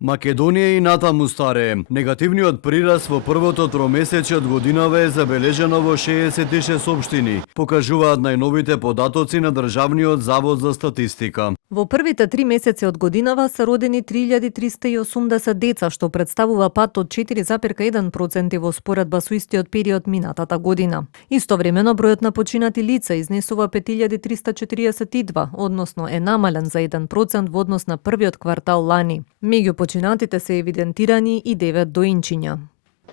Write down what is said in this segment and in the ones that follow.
Македонија и натаму старее. Негативниот прираст во првото тромесечје од годинава е забележено во 66 општини, покажуваат најновите податоци на Државниот завод за статистика. Во првите 3 месеци од годинава се родени 3380 деца, што представува пат од 4,1% во споредба со истиот период минатата година. Истовремено бројот на починати лица изнесува 5342, односно е намален за 1% во однос на првиот квартал лани. Меѓу починатите се евидентирани и 9 доинчиња.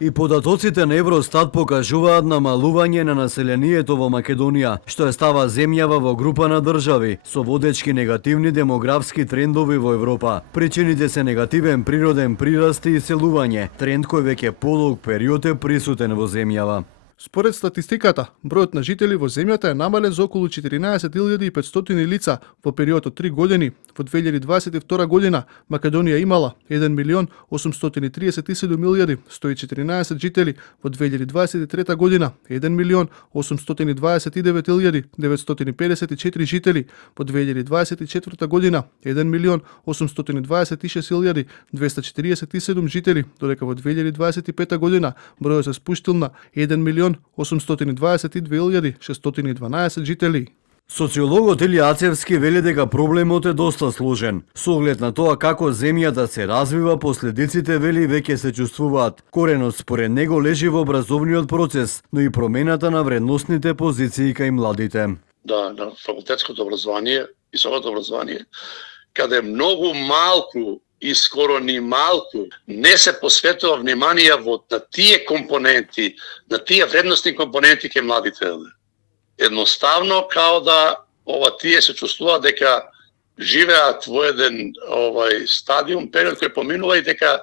И податоците на Евростат покажуваат намалување на населението во Македонија, што е става земјава во група на држави со водечки негативни демографски трендови во Европа. Причините се негативен природен прираст и иселување, тренд кој веќе подолг период е присутен во земјава. Според статистиката, бројот на жители во земјата е намален за околу 14.500 лица во период од 3 години. Во 2022 година Македонија имала 1.837.114 жители, во 2023 година 1.829.954 жители, во 2024 година 1.826.247 жители, додека во 2025 година бројот се спуштил на 1.822.612 жители. Социологот Илија Ацевски вели дека проблемот е доста сложен. Со оглед на тоа како земјата се развива, последиците вели веќе се чувствуваат. Коренот според него лежи во образовниот процес, но и промената на вредносните позиции кај младите. Да, на факултетското образование и високото образование, каде многу малку и скоро ни малку не се посветува внимание на тие компоненти, на тие вредностни компоненти кај младите. Едноставно као да тие се чувствуваат дека живеат во еден стадиум, период кој поминува и дека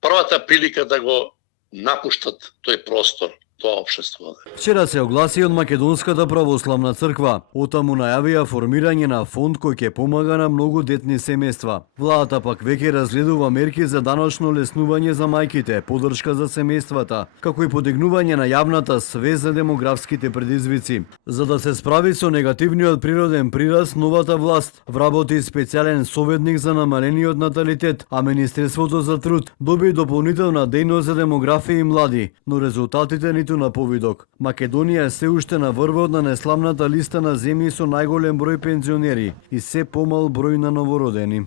првата прилика да го напуштат тој простор, тоа општество. Вчера се огласи од Македонската православна црква. Отаму најавија формирање на фонд кој ќе помага на многу детни семејства. Владата пак веќе разгледува мерки за даночно леснување за мајките, поддршка за семејствата, како и подигнување на јавната свест за демографските предизвици. За да се справи со негативниот природен прираст, новата власт вработи специјален советник за намалениот наталитет, а Министерството за труд доби дополнителна дејност за демографија и млади, но резултатите ниту на повидок. Македонија е се уште на врвот на неславната листа на земји со најголем број пензионери и се помал број на новородени.